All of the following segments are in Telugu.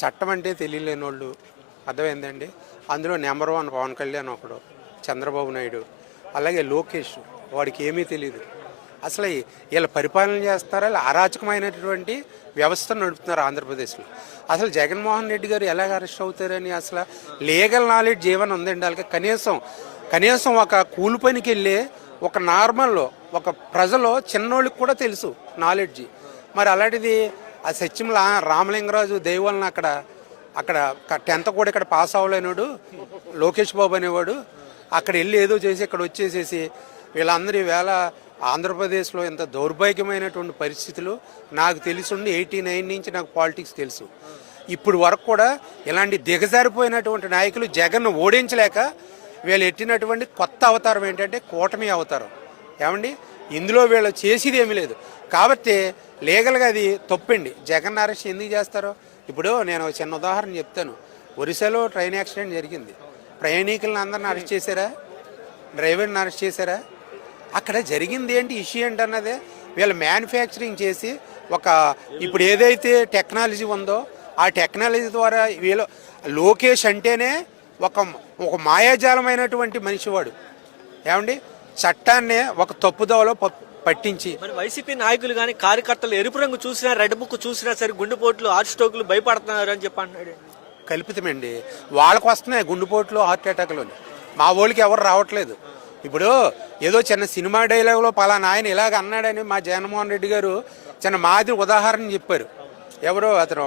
చట్టం అంటే తెలియలేని వాళ్ళు అర్థమైందండి. అందులో నెంబర్ 1 పవన్ కళ్యాణ్ ఒకడు, చంద్రబాబు నాయుడు, అలాగే లోకేష్, వాడికి ఏమీ తెలియదు. అసలు వీళ్ళు పరిపాలన చేస్తారా, అరాచకమైనటువంటి వ్యవస్థను నడుపుతున్నారు ఆంధ్రప్రదేశ్లో. అసలు జగన్మోహన్ రెడ్డి గారు ఎలాగ అరెస్ట్ అవుతారని అసలు లీగల్ నాలెడ్జ్ ఏమైనా ఉందండి వాళ్ళకి? కనీసం ఒక కూలి పనికి వెళ్ళే ఒక నార్మల్లో ఒక ప్రజలు చిన్నోళ్ళకి కూడా తెలుసు నాలెడ్జి. మరి అలాంటిది ఆ సత్యం రామలింగరాజు దైవాలను అక్కడ 10th కూడా ఇక్కడ పాస్ అవ్వలేనాడు లోకేష్ బాబు అనేవాడు, అక్కడ వెళ్ళి ఏదో చేసి ఇక్కడ వచ్చేసేసి వీళ్ళందరూ ఈవేళ ఆంధ్రప్రదేశ్లో ఎంత దౌర్భాగ్యమైనటువంటి పరిస్థితులు నాకు తెలుసుండి 89 నుంచి నాకు పాలిటిక్స్ తెలుసు. ఇప్పుడు వరకు కూడా ఇలాంటి దిగజారిపోయినటువంటి నాయకులు జగన్ను ఓడించలేక వీళ్ళు ఎట్టినటువంటి కొత్త అవతారం ఏంటంటే కూటమి అవతారం. ఏమండి, ఇందులో వీళ్ళు చేసేది ఏమీ లేదు. కాబట్టి లీగల్గా అది తప్పండి. జగన్ అరెస్ట్ ఎందుకు చేస్తారో ఇప్పుడు నేను చిన్న ఉదాహరణ చెప్తాను. ఒరిస్సాలో ట్రైన్ యాక్సిడెంట్ జరిగింది. ప్రయాణికులను అందరిని అరెస్ట్ చేశారా? డ్రైవర్ని అరెస్ట్ చేశారా? అక్కడ జరిగింది ఏంటి, ఇష్యూ ఏంటన్నదే వీళ్ళు మ్యానుఫ్యాక్చరింగ్ చేసి ఇప్పుడు ఏదైతే టెక్నాలజీ ఉందో ఆ టెక్నాలజీ ద్వారా వీళ్ళు లోకేష్ అంటేనే ఒక మాయాజాలమైనటువంటి మనిషివాడు. ఏమండి, చట్టాన్ని ఒక తప్పుదోవలో పట్టించి మరి వైసీపీ నాయకులు కానీ కార్యకర్తలు ఎరుపు రంగు చూసినా రెడ్ బుక్ చూసినా సరే గుండెపోట్లు హార్ట్ స్ట్రోక్లు భయపడుతున్నారు అని చెప్పి అన్నాడు. కల్పితమండి. వాళ్ళకు వస్తున్నాయి గుండెపోట్లు, హార్ట్ అటాక్లోని. మా వాళ్ళకి ఎవరు రావట్లేదు. ఇప్పుడు ఏదో చిన్న సినిమా డైలాగులో పలానా ఆయన ఇలాగ అన్నాడని మా జగన్మోహన్ రెడ్డి గారు చిన్న మాదిరి ఉదాహరణ చెప్పారు. ఎవరో అతను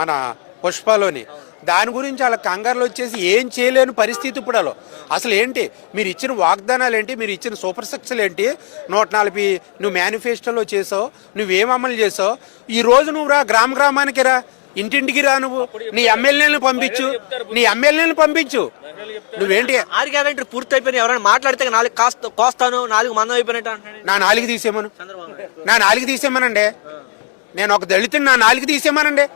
మన పుష్పలోని దాని గురించి వాళ్ళ కంగారులో వచ్చేసి ఏం చేయలేని పరిస్థితి ఇప్పుడు వాళ్ళు. అసలు ఏంటి మీరు ఇచ్చిన వాగ్దానాలు ఏంటి, మీరు ఇచ్చిన సూపర్ సిక్స్లు ఏంటి, 140 నువ్వు మేనిఫెస్టోలో చేసావు, నువ్వేం అమలు చేసావు? ఈ రోజు నువ్వు రా, గ్రామానికి రా, ఇంటింటికి రా, నువ్వు నీ ఎమ్మెల్యేలను పంపించు. నువ్వేంటి ఆర్గ్యామెంట్ పూర్తి అయిపోయినా ఎవరైనా మాట్లాడితే 4 కోస్తాను 4 మందం అయిపోయినట్టు నా 4 తీసేయమనండి. నేను ఒక దళితుని, నా 4 తీసేయమనండి.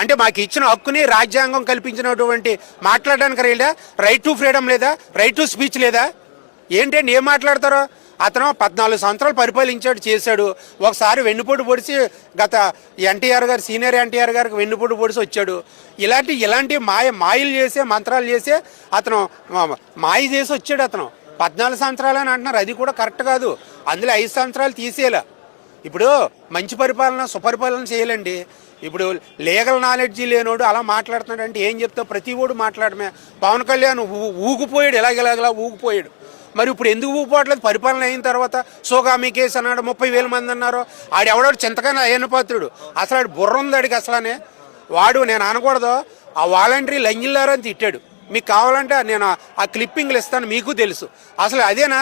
అంటే మాకు ఇచ్చిన హక్కుని రాజ్యాంగం కల్పించినటువంటి మాట్లాడడానికి లేదా? రైట్ టు ఫ్రీడమ్ లేదా? రైట్ టు స్పీచ్ లేదా? ఏంటండి ఏం మాట్లాడతారో? అతను 14 సంవత్సరాలు పరిపాలించాడు, చేశాడు. ఒకసారి వెన్నుపోటు పొడిచి గత ఎన్టీఆర్ గారు, సీనియర్ ఎన్టీఆర్ గారికి వెన్నుపోటు పొడిచి వచ్చాడు. ఇలాంటి మాయలు చేసే, మంత్రాలు చేసే అతను మాయ చేసి వచ్చాడు. అతను 14 సంవత్సరాలు అని అంటున్నారు, అది కూడా కరెక్ట్ కాదు. అందులో 5 సంవత్సరాలు తీసేలా. ఇప్పుడు మంచి పరిపాలన, సుపరిపాలన చేయాలండి. ఇప్పుడు లీగల్ నాలెడ్జీ లేనోడు అలా మాట్లాడుతున్నాడు అంటే ఏం చెప్తావు? ప్రతి ఓడు మాట్లాడమే. పవన్ కళ్యాణ్ ఊగిపోయాడు, ఎలాగెలాగలా ఊగిపోయాడు. మరి ఇప్పుడు ఎందుకు ఊగిపోవట్లేదు? పరిపాలన అయిన తర్వాత సోగామి కేసు అన్నాడు, 30,000 మంది అన్నారు. ఆడెవడాడు చింతకన్నా అయ్యన్న పాత్రుడు. అసలు ఆడు బుర్ర ఉంది ఆడికి అసలనే. వాడు నేను అనకూడదు, ఆ వాలంటరీ లంగిల్లారని తిట్టాడు. మీకు కావాలంటే నేను ఆ క్లిప్పింగ్లు ఇస్తాను, మీకు తెలుసు. అసలు అదేనా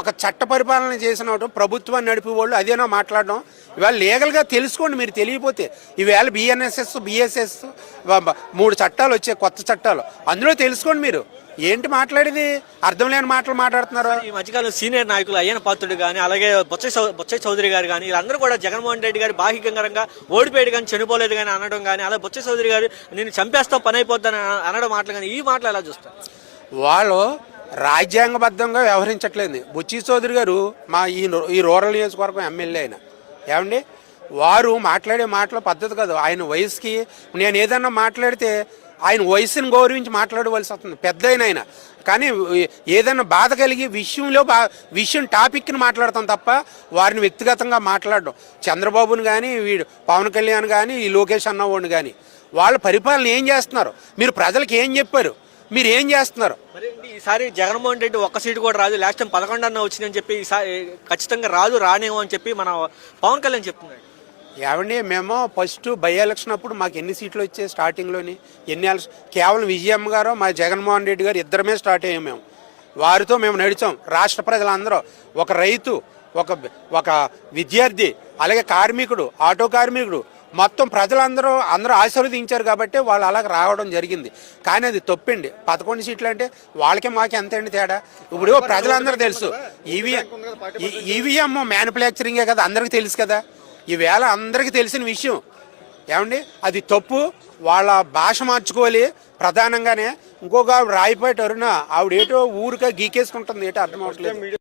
ఒక చట్ట పరిపాలన చేసిన ప్రభుత్వాన్ని నడిపే వాళ్ళు అదేనా మాట్లాడడం? ఇవాళ లీగల్గా తెలుసుకోండి. మీరు తెలియకపోతే ఈవేళ BNSS, BSS 3 చట్టాలు వచ్చాయి, కొత్త చట్టాలు. అందులో తెలుసుకోండి. మీరు ఏంటి మాట్లాడేది? అర్థం లేని మాటలు మాట్లాడుతున్నారు. ఈ మధ్యకాలం సీనియర్ నాయకులు అయ్యన్న పాత్రుడు కానీ, అలాగే బొత్స చౌదరి గారు కానీ, వీళ్ళందరూ కూడా జగన్మోహన్ రెడ్డి గారు బాహికంగా ఓడిపోయాడు కానీ చనిపోలేదు కానీ అనడం కానీ, అలాగే బొత్స చౌదరి గారు నేను చంపేస్తాం పని అయిపోద్దని అనడం మాటలు కానీ, ఈ మాటలు ఎలా చూస్తారు? వాళ్ళు రాజ్యాంగబద్ధంగా వ్యవహరించట్లేదు. బొత్స చౌదరి గారు మా ఈ రూరల్ నియోజకవర్గం ఎమ్మెల్యే అయినా, ఏమండి, వారు మాట్లాడే మాటల పద్ధతి కాదు. ఆయన వయసుకి నేను ఏదన్నా మాట్లాడితే ఆయన వయసుని గౌరవించి మాట్లాడవలసి వస్తుంది, పెద్ద అయినా. కానీ ఏదైనా బాధ కలిగి విషయం టాపిక్ని మాట్లాడతాం తప్ప వారిని వ్యక్తిగతంగా మాట్లాడడం. చంద్రబాబుని కానీ, పవన్ కళ్యాణ్ కానీ, ఈ లోకేష్ అన్నవాడిని కానీ వాళ్ళ పరిపాలన ఏం చేస్తున్నారు? మీరు ప్రజలకు ఏం చెప్పారు? మీరు ఏం చేస్తున్నారు? మరి ఈసారి జగన్మోహన్ రెడ్డి ఒక్క సీటు కూడా రాదు, లాస్ట్ టైం 11 అన్న వచ్చిందని చెప్పి ఈసారి ఖచ్చితంగా రానేమో అని చెప్పి మన పవన్ కళ్యాణ్ చెప్తున్నాడు. ఏమండి, మేము ఫస్ట్ బై ఎలక్షన్ అప్పుడు మాకు ఎన్ని సీట్లు వచ్చాయి స్టార్టింగ్లోని? కేవలం విజయమ్మ గారు, మా జగన్మోహన్ రెడ్డి గారు ఇద్దరమే స్టార్ట్ అయ్యాం. మేము వారితో మేము నడిచాం. రాష్ట్ర ప్రజలందరూ, ఒక రైతు, ఒక విద్యార్థి, అలాగే కార్మికుడు, ఆటో కార్మికుడు, మొత్తం అందరూ ఆశీర్వదించారు కాబట్టి వాళ్ళు అలాగ రావడం జరిగింది. కానీ అది తప్పండి. 11 సీట్లు అంటే వాళ్ళకి మాకు ఎంత అండి తేడా? ఇప్పుడు ప్రజలందరూ తెలుసు, ఈవీఎం మ్యానుఫ్యాక్చరింగే కదా, అందరికీ తెలుసు కదా. ఈవేళ అందరికీ తెలిసిన విషయం. ఏమండి, అది తప్పు. వాళ్ళ భాష మార్చుకోవాలి ప్రధానంగానే. ఇంకొక రాయిపేట అరుణ, ఆవిడేటో ఊరికే గీకేసుకుంటుంది, ఏటో అర్థం అవ్వట్లేదు.